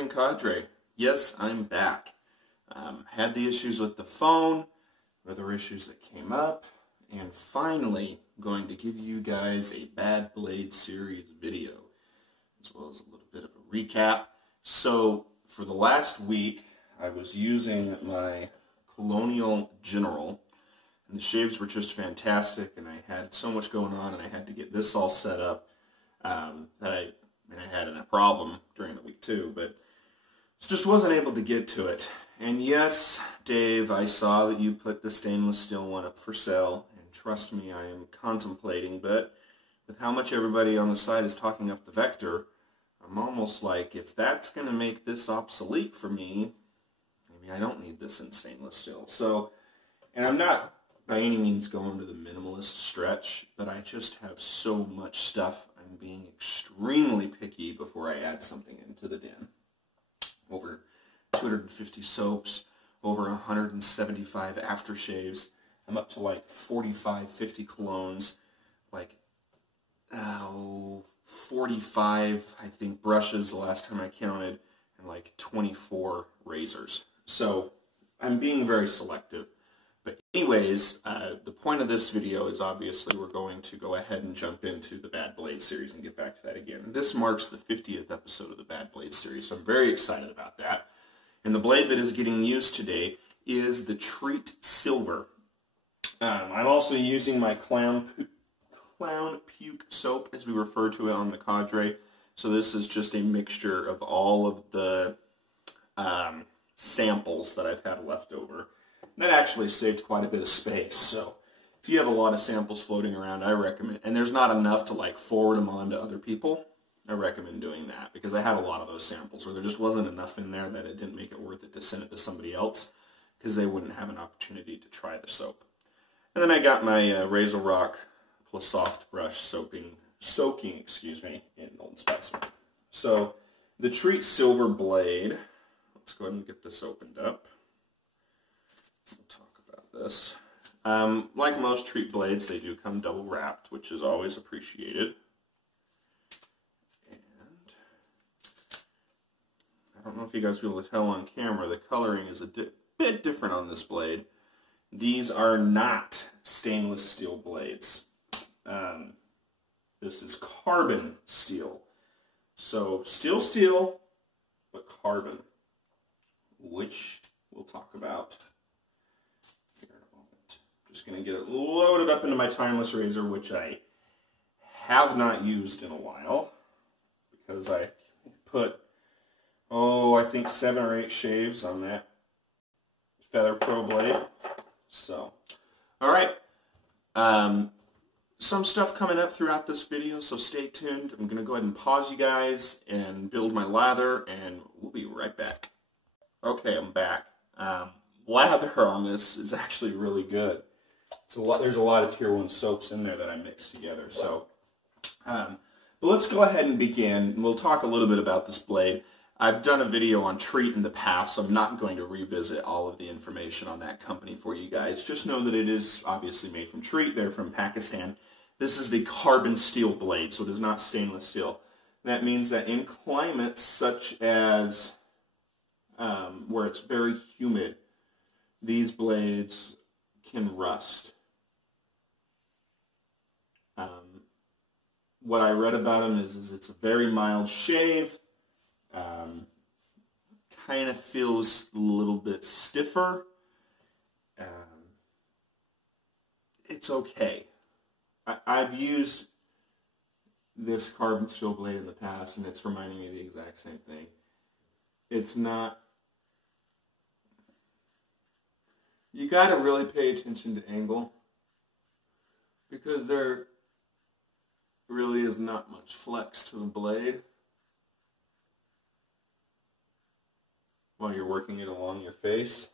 morning, Cadre. Yes, I'm back. Had the issues with the phone, other issues that came up, and finally going to give you guys a Bad Blade series video, as well as a little bit of a recap. So, for the last week, I was using my Colonial General, and the shaves were just fantastic, and I had so much going on, and I had to get this all set up, that I had a problem during the week too, but just wasn't able to get to it. And yes, Dave, I saw that you put the stainless steel one up for sale, and trust me, I am contemplating, but with how much everybody on the site is talking up the Vector, I'm almost like, if that's going to make this obsolete for me, maybe I don't need this in stainless steel. So, and I'm not by any means going to the minimalist stretch, but I just have so much stuff. I'm being extremely picky before I add something into the den. Over 250 soaps, over 175 aftershaves. I'm up to like 45, 50 colognes, like 45, I think, brushes the last time I counted, and like 24 razors. So I'm being very selective. But anyways, the point of this video is obviously we're going to go ahead and jump into the Bad Blade series and get back to that again. This marks the 50th episode of the Bad Blade series, so I'm very excited about that. And the blade that is getting used today is the Treet Silver. I'm also using my Clown Puke soap, as we refer to it on the Cadre. So this is just a mixture of all of the samples that I've had left over. That actually saved quite a bit of space, so if you have a lot of samples floating around, I recommend, and there's not enough to like forward them on to other people, I recommend doing that, because I had a lot of those samples where there just wasn't enough in there that it didn't make it worth it to send it to somebody else, because they wouldn't have an opportunity to try the soap. And then I got my Razor Rock plus soft brush soaking in Old Spice. So the Treet Silver blade, let's go ahead and get this opened up. We'll talk about this. Like most Treet blades, they do come double wrapped, which is always appreciated. And I don't know if you guys will be able to tell on camera, the coloring is a bit different on this blade. These are not stainless steel blades. This is carbon steel. So steel, but carbon, which we'll talk about. Just going to get it loaded up into my timeless razor, which I have not used in a while, because I put, I think 7 or 8 shaves on that Feather Pro blade. So, alright, some stuff coming up throughout this video, so stay tuned. I'm going to go ahead and pause you guys and build my lather, and we'll be right back. Okay, I'm back. Lather on this is actually really good. There's a lot of Tier 1 soaps in there that I mixed together. So, but let's go ahead and begin. We'll talk a little bit about this blade. I've done a video on Treet in the past, so I'm not going to revisit all of the information on that company for you guys. Just know that it is obviously made from Treet. They're from Pakistan. This is the carbon steel blade, so it is not stainless steel. That means that in climates such as where it's very humid, these blades can rust. What I read about them is it's a very mild shave, kind of feels a little bit stiffer. It's okay. I've used this carbon steel blade in the past, and it's reminding me of the exact same thing. It's not... You got to really pay attention to angle, because there really is not much flex to the blade while you're working it along your face.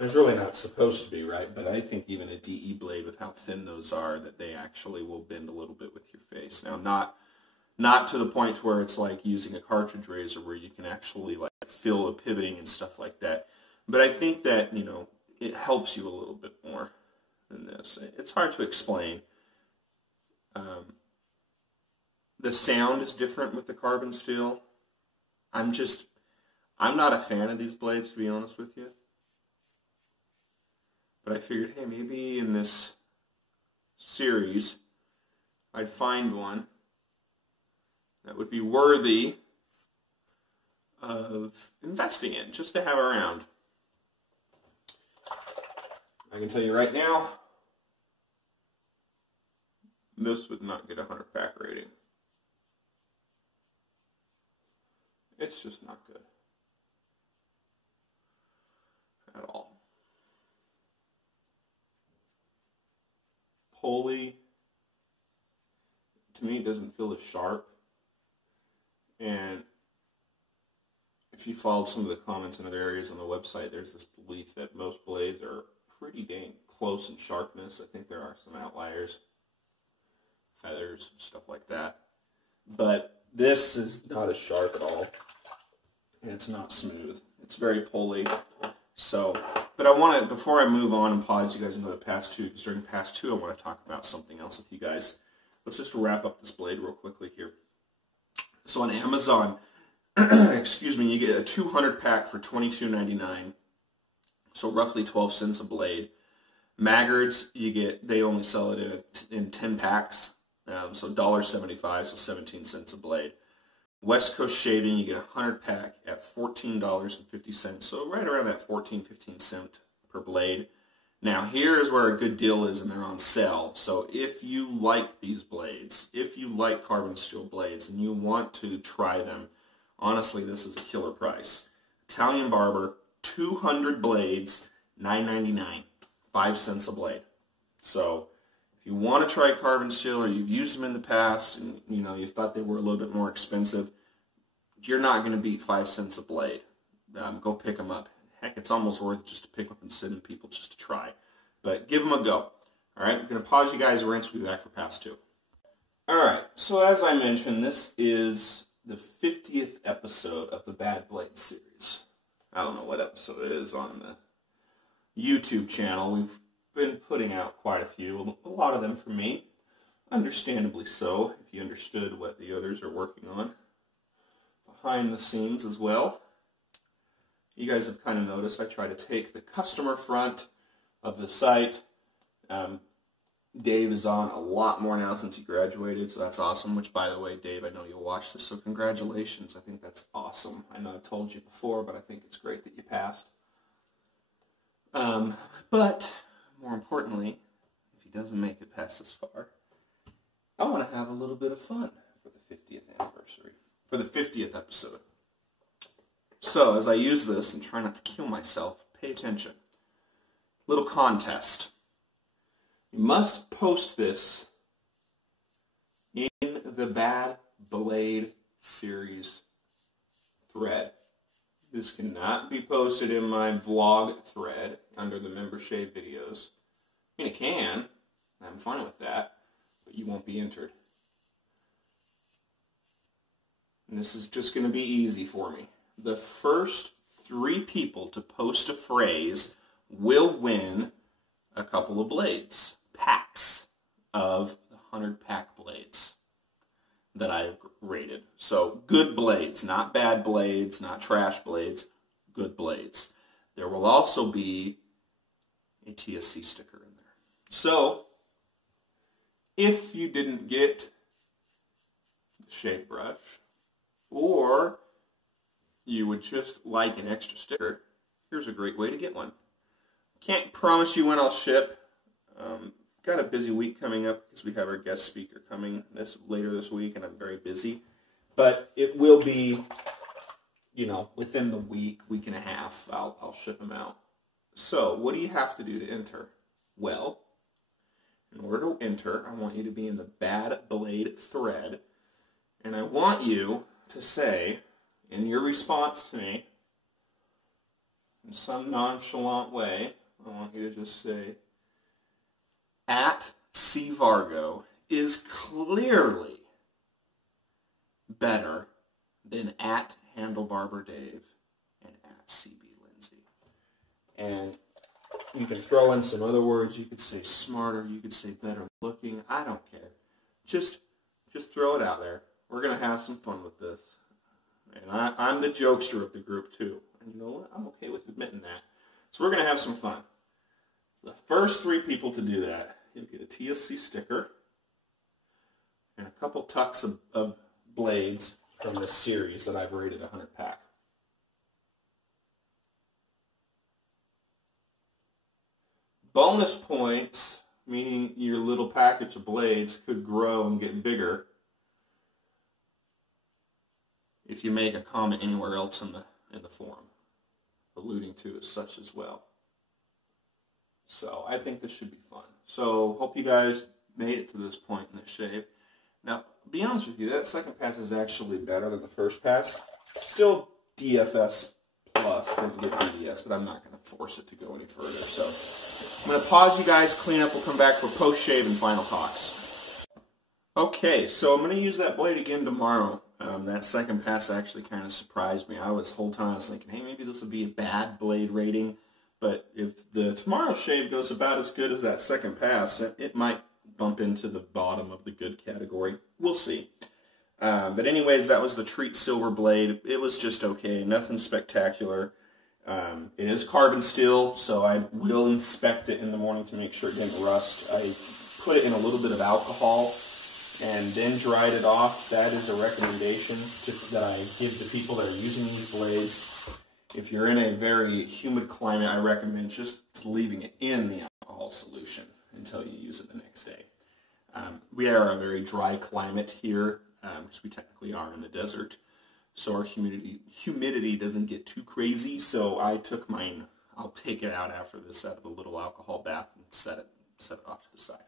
There's really not supposed to be, right? But I think even a DE blade, with how thin those are, that they actually will bend a little bit with your face. Now, not to the point where it's like using a cartridge razor where you can actually like feel the pivoting and stuff like that. But I think that, you know, it helps you a little bit more than this. It's hard to explain. The sound is different with the carbon steel. I'm not a fan of these blades, to be honest with you. But I figured, hey, maybe in this series I'd find one that would be worthy of investing in, just to have around. I can tell you right now, this would not get a 100 pack rating. It's just not good at all. Pulley, to me, it doesn't feel as sharp. And if you followed some of the comments in other areas on the website, there's this belief that most blades are pretty dang close in sharpness. I think there are some outliers, feathers, stuff like that. But this is not as sharp at all. And it's not smooth. It's very pulley. So, but I want to, before I move on and pause you guys and go to pass 2, because during pass 2 I want to talk about something else with you guys. Let's just wrap up this blade real quickly here. So on Amazon, excuse me, you get a 200 pack for $22.99. So roughly 12 cents a blade. Maggards, you get, they only sell it in 10 packs. So $1.75, so 17 cents a blade. West Coast Shaving, you get a 100 pack at $14.50, so right around that 14-15 cent per blade. Now here is where a good deal is, and they're on sale. So if you like these blades, if you like carbon steel blades and you want to try them, honestly, this is a killer price. Italian Barber, 200 blades, $9.99, 5 cents a blade. So if you want to try carbon steel, or you've used them in the past and you thought they were a little bit more expensive, you're not going to beat 5 cents a blade. Go pick them up. Heck, it's almost worth it just to pick up and send people just to try. But give them a go. All right, I'm going to pause you guys. We'll be back for pass 2. All right, so as I mentioned, this is the 50th episode of the Bad Blade series. I don't know what episode it is on the YouTube channel. We've been putting out quite a few, a lot of them for me, understandably so, if you understood what the others are working on behind the scenes as well. You guys have kind of noticed I try to take the customer front of the site. Dave is on a lot more now since he graduated, so that's awesome, which, by the way, Dave, I know you'll watch this, so congratulations. I think that's awesome. I know I've told you before, but I think it's great that you passed. But more importantly, if he doesn't make it past this far, I want to have a little bit of fun for the 50th anniversary, for the 50th episode. So, as I use this and try not to kill myself, pay attention. Little contest. You must post this in the Bad Blade series thread. This cannot be posted in my vlog thread under the Member Shave videos. I mean, it can. I'm fine with that. But you won't be entered. And this is just going to be easy for me. The first 3 people to post a phrase will win a couple of blades. Packs of the 100 pack blades that I've rated. So good blades, not bad blades, not trash blades, good blades. There will also be a TSC sticker in there. So if you didn't get the shave brush, or you would just like an extra sticker, here's a great way to get one. Can't promise you when I'll ship. Got a busy week coming up because we have our guest speaker coming later this week, and I'm very busy. But it will be, within the week and a half, I'll ship them out. So, what do you have to do to enter? Well, in order to enter, I want you to be in the Bad Blade thread, and I want you to say, in your response to me, in some nonchalant way, I want you to just say, at Cvargo is clearly better than at Handlebarber Dave and at CB Lindsay. And you can throw in some other words. You could say smarter. You could say better looking. I don't care. Just throw it out there. We're going to have some fun with this. And And I'm the jokester of the group too. And you know what? I'm okay with admitting that. So we're going to have some fun. The first 3 people to do that, you'll get a TSC sticker and a couple tucks of blades from this series that I've rated 100 pack. Bonus points, meaning your little package of blades could grow and get bigger if you make a comment anywhere else in the forum, alluding to as such as well. So I think this should be fun. So hope you guys made it to this point in the shave. Now, to be honest with you, that second pass is actually better than the first pass. Still DFS plus, didn't get DDS, but I'm not going to force it to go any further. So I'm going to pause you guys, clean up, we'll come back for post-shave and final talks. Okay, so I'm going to use that blade again tomorrow. That second pass actually kind of surprised me. Whole time I was thinking, hey, maybe this would be a bad blade rating. But if the tomorrow shave goes about as good as that second pass, it might bump into the bottom of the good category. We'll see. But anyways, that was the Treet Silver blade. It was just okay. Nothing spectacular. It is carbon steel, so I will inspect it in the morning to make sure it didn't rust. I put it in a little bit of alcohol and then dried it off. That is a recommendation that I give to people that are using these blades. If you're in a very humid climate, I recommend just leaving it in the alcohol solution until you use it the next day. We are a very dry climate here, because we technically are in the desert, so our humidity doesn't get too crazy. So I took mine. I'll take it out after this out of a little alcohol bath and set it off to the side.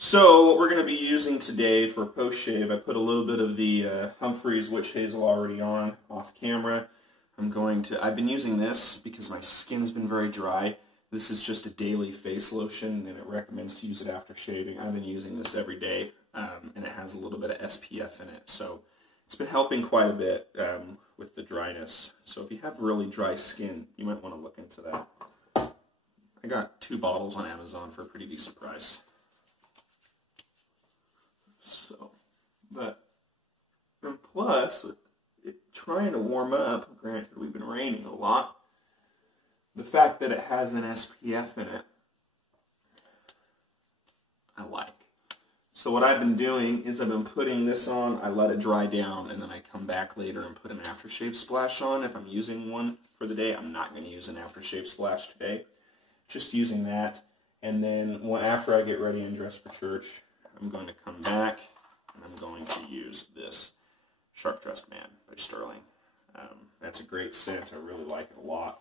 So what we're going to be using today for post-shave, I put a little bit of the Humphreys Witch Hazel already on off camera. I've been using this because my skin's been very dry. This is just a daily face lotion, and it recommends to use it after shaving. I've been using this every day, and it has a little bit of SPF in it. So it's been helping quite a bit with the dryness. So if you have really dry skin, you might want to look into that. I got 2 bottles on Amazon for a pretty decent price. So, and plus, with it trying to warm up, granted we've been raining a lot, the fact that it has an SPF in it, I like. So what I've been doing is I've been putting this on, I let it dry down, and then I come back later and put an aftershave splash on. If I'm using one for the day, I'm not going to use an aftershave splash today. Just using that, and then after I get ready and dress for church, I'm going to come back and I'm going to use this Sharp Dressed Man by Sterling. That's a great scent. I really like it a lot.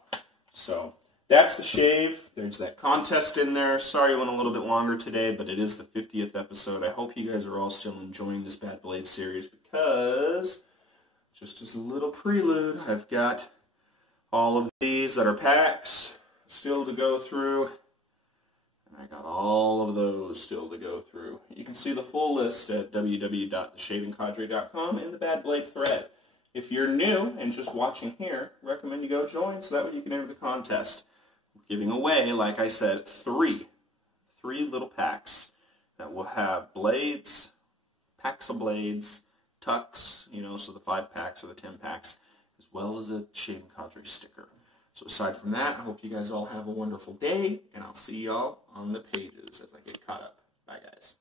So that's the shave. There's that contest in there. Sorry it went a little bit longer today, but it is the 50th episode. I hope you guys are all still enjoying this Bad Blade series because, just as a little prelude, I've got all of these that are packs still to go through. I got all of those still to go through. You can see the full list at www.theshavingcadre.com in the Bad Blade thread. If you're new and just watching here, recommend you go join so that way you can enter the contest. We're giving away, like I said, three little packs that will have blades, packs of blades, tucks, so the 5 packs or the 10 packs, as well as a Shaving Cadre sticker. So aside from that, I hope you guys all have a wonderful day, and I'll see y'all on the pages as I get caught up. Bye, guys.